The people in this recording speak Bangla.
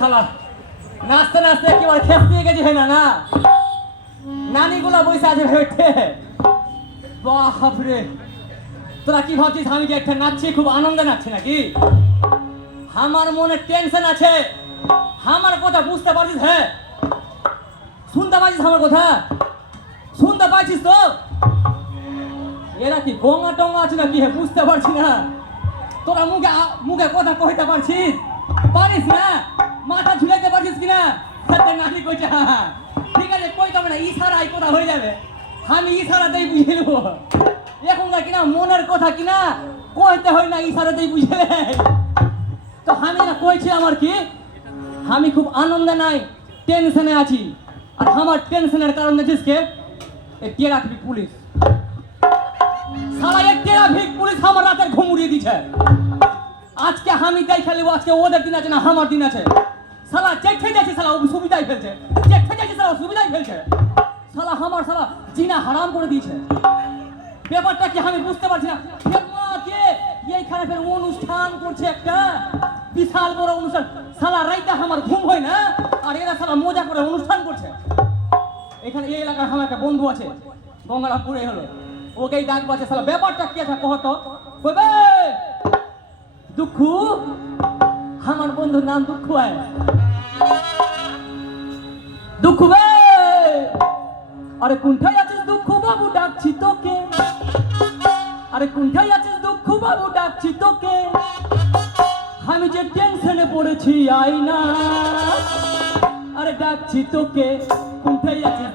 শালা নাচতে নাচতে একেবারে খেপ দিয়ে গেছি হয় না নানিগুলা বসে আছে ভেবে বাপরে তোরা কি ভাবছিস আমি যে একটা নাচছি খুব আনন্দে নাচছি নাকি আমার মনে টেনশন আছে আমার কথা বুঝতে পারছিস হ্যাঁ শুনতে পাচ্ছিস আমার কথা শুনতে পাচ্ছিস তো এরা কি গঙ্গা টঙ্গা আছে নাকি হ্যাঁ বুঝতে পারছি না তোরা মুখে মুখে কথা কইতে পারছিস পারিস না মাথা ঝুলাইতে পারছিস কিনা সাথে নানি কইছে হ্যাঁ ঠিক আছে কই যাবে না ইশারায় কথা হয়ে যাবে আমি ইশারাতেই বুঝে নেবো এখনকার কিনা মনের কথা কিনা কইতে হয় না ইশারাতেই বুঝে তো আমি না কইছি আমার কি আমি খুব আনন্দে নাই টেনশনে আছি আর আমার টেনশনের কারণ দেখিস কে এই ট্রাফিক পুলিশ সারা এক ট্রাফিক পুলিশ আমার রাতের ঘুম উড়িয়ে দিছে আজকে আমি তাই খেলি আজকে ওদের দিন আছে না আমার দিন আছে সালা চেখে যাচ্ছে সালা সুবিধাই ফেলছে চেখে যাচ্ছে সালা সুবিধাই ফেলছে সালা আমার সালা জিনা হারাম করে দিয়েছে ব্যাপারটা কি আমি বুঝতে পারছি না কে এইখানে ফের অনুষ্ঠান করছে একটা বিশাল বড় অনুষ্ঠান সালা রাইতে আমার ঘুম হয় না আর এরা সালা মজা করে অনুষ্ঠান করছে এখানে এই এলাকার আমার একটা বন্ধু আছে গঙ্গারামপুরে হলো ওকেই ডাক বাজে সালা ব্যাপারটা কি আছে কহত কইবে দুঃখু আমার বন্ধুর নাম দুঃখু হয় দুঃখু বে আরে কোনটায় আছিস দুঃখু বাবু ডাকছি তোকে আরে কোনটায় আছিস দুঃখু বাবু ডাকছি তোকে আমি যে টেনশনে পড়েছি আই না আরে ডাকছি তোকে কোনটায় আছিস